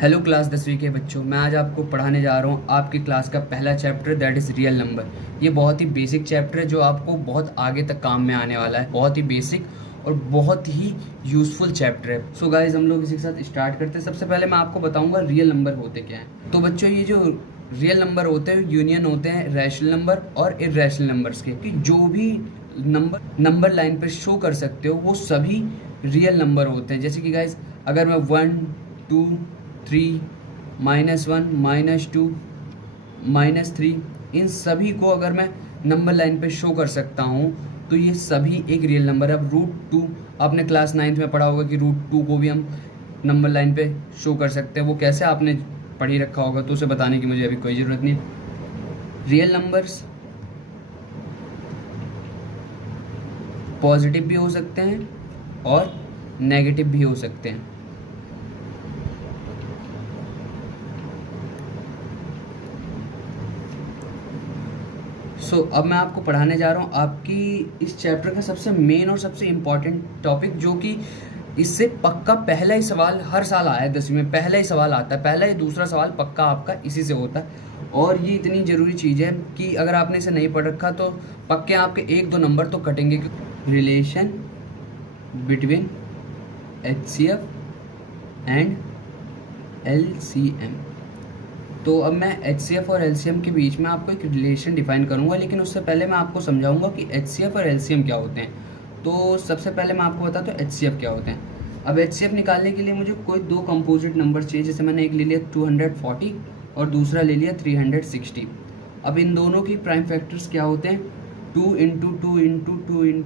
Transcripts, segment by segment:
Hello class 10वीं के बच्चों, मैं आज आपको पढ़ाने जा रहा हूँ आपकी क्लास का पहला chapter that is real number. ये बहुत ही बेसिक चैप्टर है जो आपको बहुत आगे तक काम में आने वाला है। बहुत ही बेसिक और बहुत ही यूज़फुल चैप्टर है। सो गाइज, हम लोग इसी के साथ स्टार्ट करते हैं। सबसे पहले मैं आपको बताऊँगा रियल नंबर होते क्या हैं। तो बच्चों, ये जो रियल नंबर होते हैं यूनियन होते हैं रैशनल नंबर और इर्रेशनल नंबर्स के, कि जो भी नंबर लाइन पर शो कर सकते हो वो सभी रियल नंबर होते हैं। जैसे कि गाइज, अगर मैं 1 2 3 -1 -2 -3 इन सभी को अगर मैं नंबर लाइन पे शो कर सकता हूँ तो ये सभी एक रियल नंबर है। अब √2 आपने क्लास 9th में पढ़ा होगा कि √2 को भी हम नंबर लाइन पे शो कर सकते हैं। वो कैसे आपने पढ़ ही रखा होगा, तो उसे बताने की मुझे अभी कोई ज़रूरत नहीं। रियल नंबर्स पॉजिटिव भी हो सकते हैं और नेगेटिव भी हो सकते हैं। अब मैं आपको पढ़ाने जा रहा हूँ आपकी इस चैप्टर का सबसे मेन और सबसे इम्पॉर्टेंट टॉपिक, जो कि इससे पक्का पहला ही सवाल हर साल आया है 10वीं में। पहला ही सवाल आता है, पहला ही दूसरा सवाल पक्का आपका इसी से होता है। और ये इतनी ज़रूरी चीज़ है कि अगर आपने इसे नहीं पढ़ रखा तो पक्के आपके 1-2 नंबर तो कटेंगे। Relation between HCF and LCM। तो अब मैं HCF और LCM के बीच में आपको एक रिलेशन डिफाइन करूंगा, लेकिन उससे पहले मैं आपको समझाऊंगा कि HCF और LCM क्या होते हैं। तो सबसे पहले मैं आपको बताता हूँ HCF क्या होते हैं। अब HCF निकालने के लिए मुझे कोई 2 कंपोजिट नंबर चाहिए। जैसे मैंने एक ले लिया 240 और दूसरा ले लिया 360। अब इन दोनों की प्राइम फैक्टर्स क्या होते हैं? 2 × 2 × 2 ×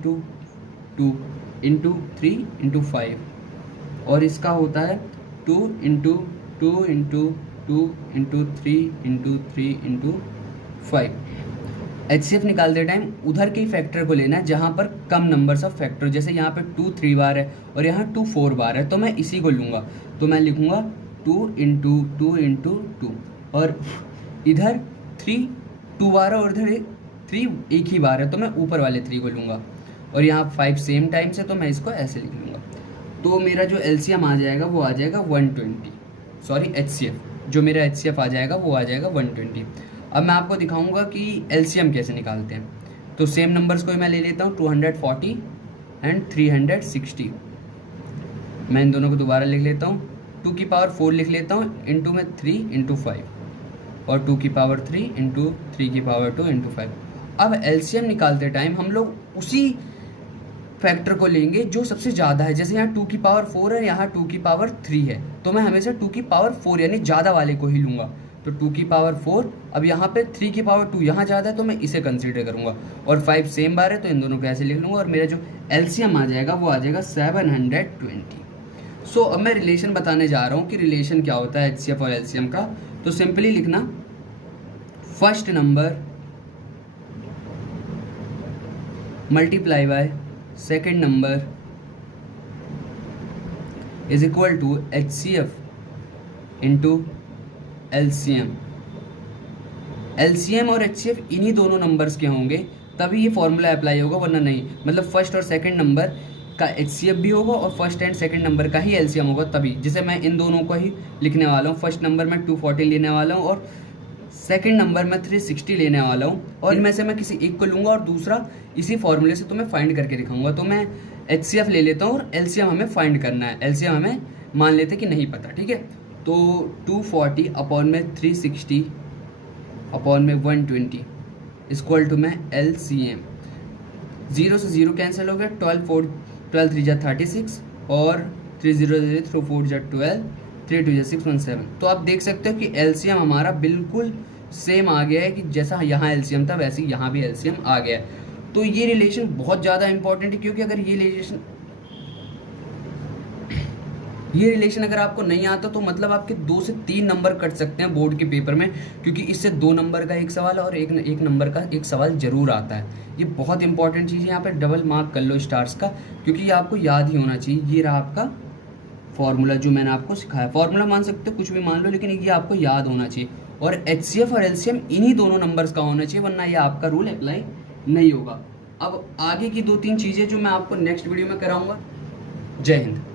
2 × 3 × 5, और इसका होता है 2 × 2 × 2 × 3 × 3 × 5। HCF निकालते टाइम उधर के फैक्टर को लेना है जहाँ पर कम नंबर्स ऑफ फैक्टर। जैसे यहाँ पे 2 3 बार है और यहाँ 2 4 बार है, तो मैं इसी को लूँगा। तो मैं लिखूँगा 2 × 2 × 2, और इधर 3 2 बार है और इधर 3 एक ही बार है, तो मैं ऊपर वाले 3 को लूँगा। और यहाँ 5 सेम टाइम से, तो मैं इसको ऐसे लिख लूँगा। तो मेरा जो LCM आ जाएगा वो आ जाएगा 120। सॉरी, HCF जो मेरा HCF आ जाएगा वो आ जाएगा 120। अब मैं आपको दिखाऊंगा कि LCM कैसे निकालते हैं। तो सेम नंबर्स को मैं ले लेता हूँ, 240 एंड 360। मैं इन दोनों को दोबारा लिख लेता हूँ। 2 की पावर 4 लिख लेता हूँ, इंटू में 3 × 5, और 2 की पावर 3 × 3 की पावर 2 × 5। अब LCM निकालते टाइम हम लोग उसी फैक्टर को लेंगे जो सबसे ज़्यादा है। जैसे यहाँ 2 की पावर 4 है, यहाँ 2 की पावर 3 है, तो मैं हमेशा 2 की पावर 4 यानी ज़्यादा वाले को ही लूँगा। तो 2 की पावर 4, अब यहाँ पे 3 की पावर 2 यहाँ ज़्यादा है तो मैं इसे कंसीडर करूँगा, और 5 सेम बार है तो इन दोनों को ऐसे लिख लूँगा, और मेरा जो LCM आ जाएगा वो आ जाएगा 720। अब मैं रिलेशन बताने जा रहा हूँ कि रिलेशन क्या होता है HCF और LCM का। तो सिंपली लिखना, first number multiply by second number is equal to HCF into LCM। LCM और HCF इन्हीं दोनों नंबर्स के होंगे तभी ये फॉर्मूला अप्लाई होगा, वरना नहीं। मतलब फर्स्ट और सेकंड नंबर का HCF भी होगा और फर्स्ट एंड सेकंड नंबर का ही LCM होगा तभी। जैसे मैं इन दोनों को ही लिखने वाला हूँ। फर्स्ट नंबर मैं 240 लेने वाला हूँ और सेकंड नंबर मैं 360 लेने वाला हूँ, और इनमें से मैं किसी एक को लूँगा और दूसरा इसी फॉर्मूले से तुम्हें फाइंड करके दिखाऊंगा। तो मैं HCF ले लेता हूँ और LCM हमें फाइंड करना है। LCM हमें मान लेते कि नहीं पता, ठीक है। तो 240 अपॉन में 360 अपॉन में 120 इक्वल टू में LCM। 0 से 0 कैंसिल हो गया, 12 3 जा 36, और 3 0 3 4 जा 12, 3 2 जा 6 1 7। तो आप देख सकते हो कि LCM हमारा बिल्कुल सेम आ गया है, कि जैसा यहाँ LCM था वैसे यहाँ भी LCM आ गया है। तो ये रिलेशन बहुत ज़्यादा इंपॉर्टेंट है, क्योंकि अगर ये रिलेशन अगर आपको नहीं आता तो मतलब आपके 2 से 3 नंबर कट सकते हैं बोर्ड के पेपर में, क्योंकि इससे 2 नंबर का एक सवाल और एक नंबर का एक सवाल जरूर आता है। ये बहुत इंपॉर्टेंट चीज़ है, यहाँ पे डबल मार्क कर लो स्टार्स का, क्योंकि ये आपको याद ही होना चाहिए। ये रहा आपका फॉर्मूला जो मैंने आपको सिखाया। फॉर्मूला मान सकते हो, कुछ भी मान लो, लेकिन ये आपको याद होना चाहिए। और HCF और LCM इन्हीं दोनों नंबर्स का होना चाहिए, वरना ये आपका रूल अप्लाई नहीं होगा। अब आगे की 2-3 चीज़ें जो मैं आपको नेक्स्ट वीडियो में कराऊंगा। जय हिंद।